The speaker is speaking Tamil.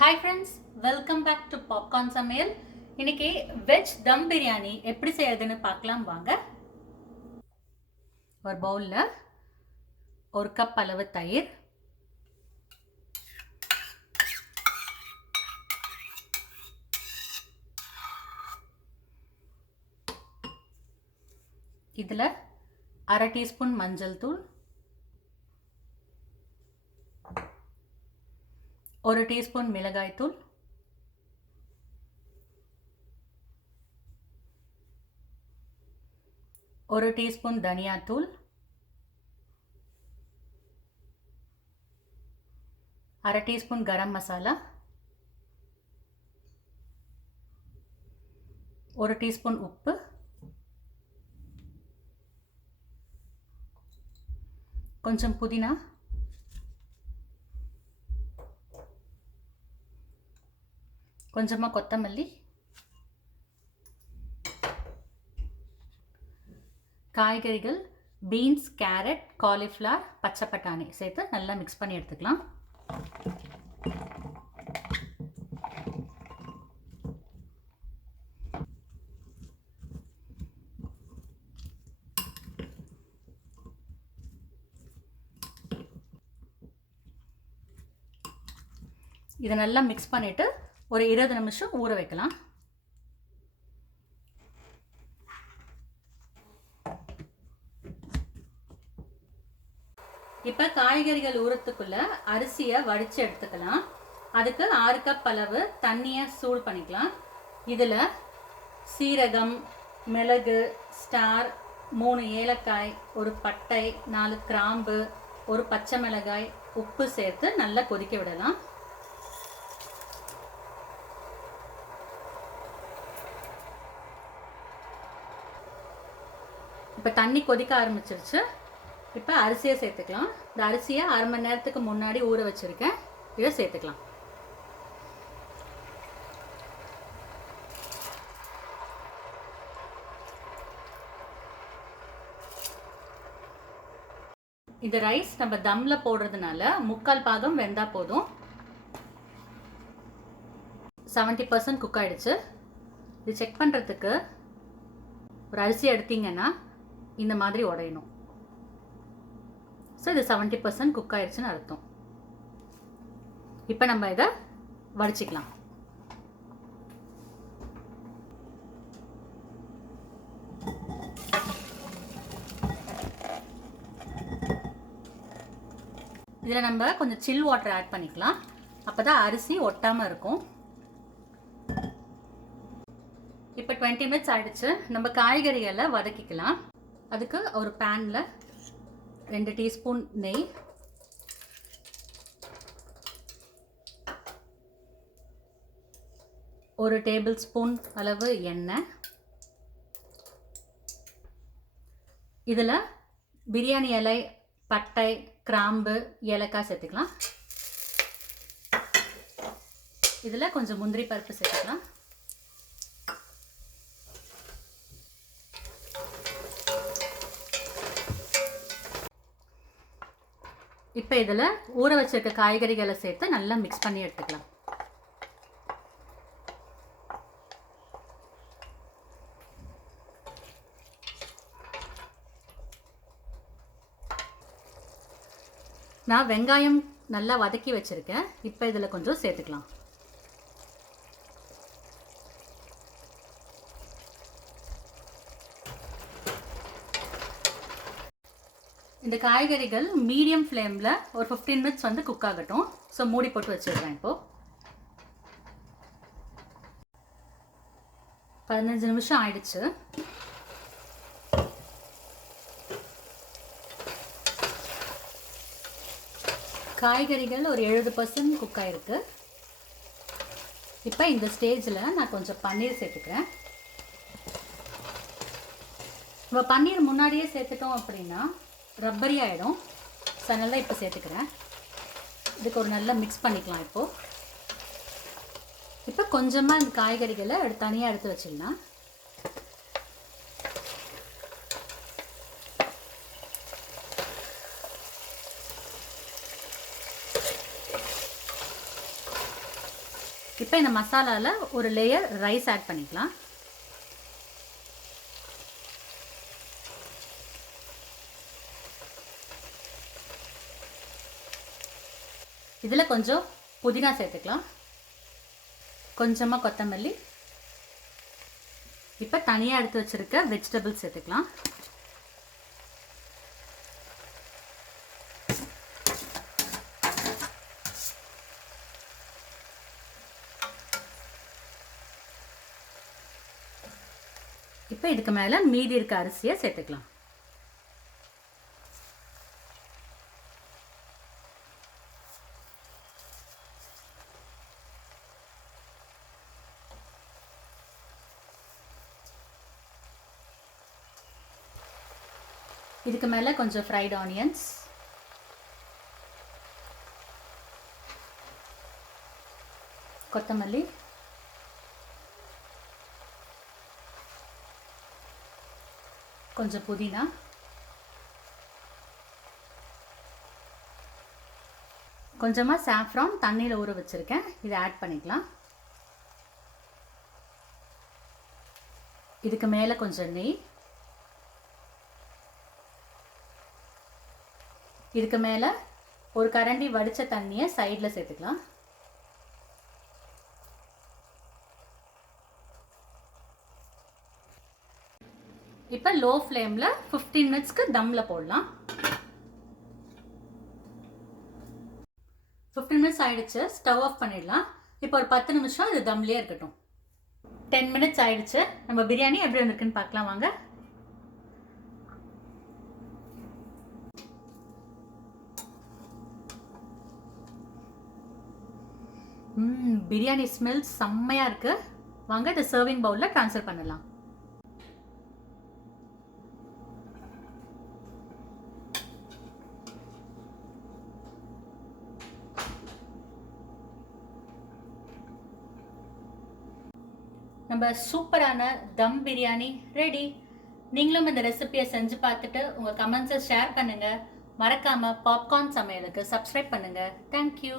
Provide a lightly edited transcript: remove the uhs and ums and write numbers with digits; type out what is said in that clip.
Hi friends, welcome back to popcorn சமையல். இன்னைக்கு வெஜ் தம் பிரியாணி எப்படி செய்யறதுன்னு பார்க்கலாம் வாங்க. ஒரு பவுலில் ஒரு கப் அளவு தயிர், இதில் அரை டீஸ்பூன் மஞ்சள் தூள், ஒரு டீஸ்பூன் மிளகாய் தூள், ஒரு டீஸ்பூன் தனியாத்தூள், அரை டீஸ்பூன் கரம் மசாலா, ஒரு டீஸ்பூன் உப்பு, கொஞ்சம் புதினா, கொஞ்சமாக கொத்தமல்லி, காய்கறிகள் பீன்ஸ், கேரட், காலிஃப்ளவர், பச்சை பட்டாணி சேர்த்து நல்லா மிக்ஸ் பண்ணி எடுத்துக்கலாம். இதை நல்லா மிக்ஸ் பண்ணிவிட்டு ஒரு 20 நிமிஷம் ஊற வைக்கலாம். இப்போ காய்கறிகள் ஊறத்துக்குள்ள அரிசியை வடித்து எடுத்துக்கலாம். அதுக்கு 6 கப் அளவு தண்ணியை சூடு பண்ணிக்கலாம். இதில் சீரகம், மிளகு, ஸ்டார், 3 ஏலக்காய், ஒரு பட்டை, 4 கிராம்பு, ஒரு பச்சை மிளகாய், உப்பு சேர்த்து நல்லா கொதிக்க விடலாம். இப்போ தண்ணி கொதிக்க ஆரம்பிச்சிருச்சு. இப்போ அரிசியை சேர்த்துக்கலாம். இந்த அரிசியை அரை மணி நேரத்துக்கு முன்னாடி ஊற வச்சுருக்கேன். இதை சேர்த்துக்கலாம். இந்த ரைஸ் நம்ம தம்மில் போடுறதுனால 3/4 பாகம் வெந்தா போதும். 70% குக் ஆகிடுச்சு. இது செக் பண்ணுறதுக்கு ஒரு அரிசி எடுத்தீங்கன்னா இந்த மாதிரி உடையணும். ஸோ இது 70% குக் ஆயிடுச்சுன்னு அர்த்தம். இப்போ நம்ம இதை வடிச்சிக்கலாம். இதில் நம்ம கொஞ்சம் சில் வாட்டர் ஆட் பண்ணிக்கலாம். அப்போ தான் அரிசி ஒட்டாமல் இருக்கும். இப்போ 20 மினிட்ஸ் ஆகிடுச்சு. நம்ம காய்கறிகளை வதக்கிக்கலாம். அதுக்கு ஒரு பேனில் 2 டீஸ்பூன் நெய், ஒரு டேபிள் ஸ்பூன் அளவு எண்ணெய், இதில் பிரியாணி இலை, பட்டை, கிராம்பு, ஏலக்காய் சேர்த்துக்கலாம். இதில் கொஞ்சம் முந்திரி பருப்பு சேர்த்துக்கலாம். இப்போ இதில் ஊற வச்சிருக்க காய்கறிகளை சேர்த்து நல்லா மிக்ஸ் பண்ணி எடுத்துக்கலாம். நான் வெங்காயம் நல்லா வதக்கி வச்சுருக்கேன். இப்போ இதில் கொஞ்சம் சேர்த்துக்கலாம். இந்த காய்கறிகள் மீடியம் ஃப்ளேமில் ஒரு 15 மினிட்ஸ் வந்து குக் ஆகட்டும். ஸோ மூடி போட்டு வச்சுருக்கேன். இப்போது 15 நிமிஷம் ஆயிடுச்சு. காய்கறிகள் ஒரு 70% குக் ஆகிருக்கு. இப்போ இந்த ஸ்டேஜில் நான் கொஞ்சம் பன்னீர் சேர்த்துக்கிறேன். நம்ம பன்னீர் முன்னாடியே சேர்த்துட்டோம் அப்படின்னா ரப்பரி ஆகிடும். ஸோ அதனால இப்போ சேர்த்துக்கிறேன். இதுக்கு ஒரு நல்லா மிக்ஸ் பண்ணிக்கலாம். இப்போ கொஞ்சமாக இந்த காய்கறிகளை தனியாக எடுத்து வச்சிடலாம். இப்போ இந்த மசாலாவில் ஒரு லேயர் ரைஸ் ஆட் பண்ணிக்கலாம். இதில் கொஞ்சம் புதினா சேர்த்துக்கலாம், கொஞ்சமாக கொத்தமல்லி. இப்போ தனியாக எடுத்து வச்சுருக்க வெஜிடபிள்ஸ் சேர்த்துக்கலாம். இப்போ இதுக்கு மேலே மீதி இருக்க அரிசியை சேர்த்துக்கலாம். இதுக்கு மேலே கொஞ்சம் ஃப்ரைட் ஆனியன்ஸ், கொத்தமல்லி, கொஞ்சம் புதினா, கொஞ்சமாக சாஃப்ரான் தண்ணியில் ஊற வச்சுருக்கேன், இதை ஆட் பண்ணிக்கலாம். இதுக்கு மேலே கொஞ்சம் நெய், இதுக்கு மேலே ஒரு கரண்டி வடித்த தண்ணியை சைடில் சேர்த்துக்கலாம். இப்போ லோ ஃப்ளேமில் 15 மினிட்ஸ்க்கு தம்மில் போடலாம். 15 மினிட்ஸ் ஆயிடுச்சு, ஸ்டவ் ஆஃப் பண்ணிடலாம். இப்போ ஒரு 10 நிமிஷம் இது தம்லேயே இருக்கட்டும். 10 மினிட்ஸ் ஆயிடுச்சு. நம்ம பிரியாணி எப்படி வந்திருக்குன்னு பார்க்கலாம் வாங்க. பிரியாணி ஸ்மெல் செம்மையாக இருக்குது. வாங்க இதை சர்விங் பவுலில் ட்ரான்ஸ்ஃபர் பண்ணலாம். நம்ம சூப்பரான தம் பிரியாணி ரெடி. நீங்களும் இந்த ரெசிபியை செஞ்சு பார்த்துட்டு உங்கள் கமெண்ட்ஸை ஷேர் பண்ணுங்கள். மறக்காமல் பாப்கார்ன் சமையலுக்கு சப்ஸ்கிரைப் பண்ணுங்கள். தேங்க்யூ.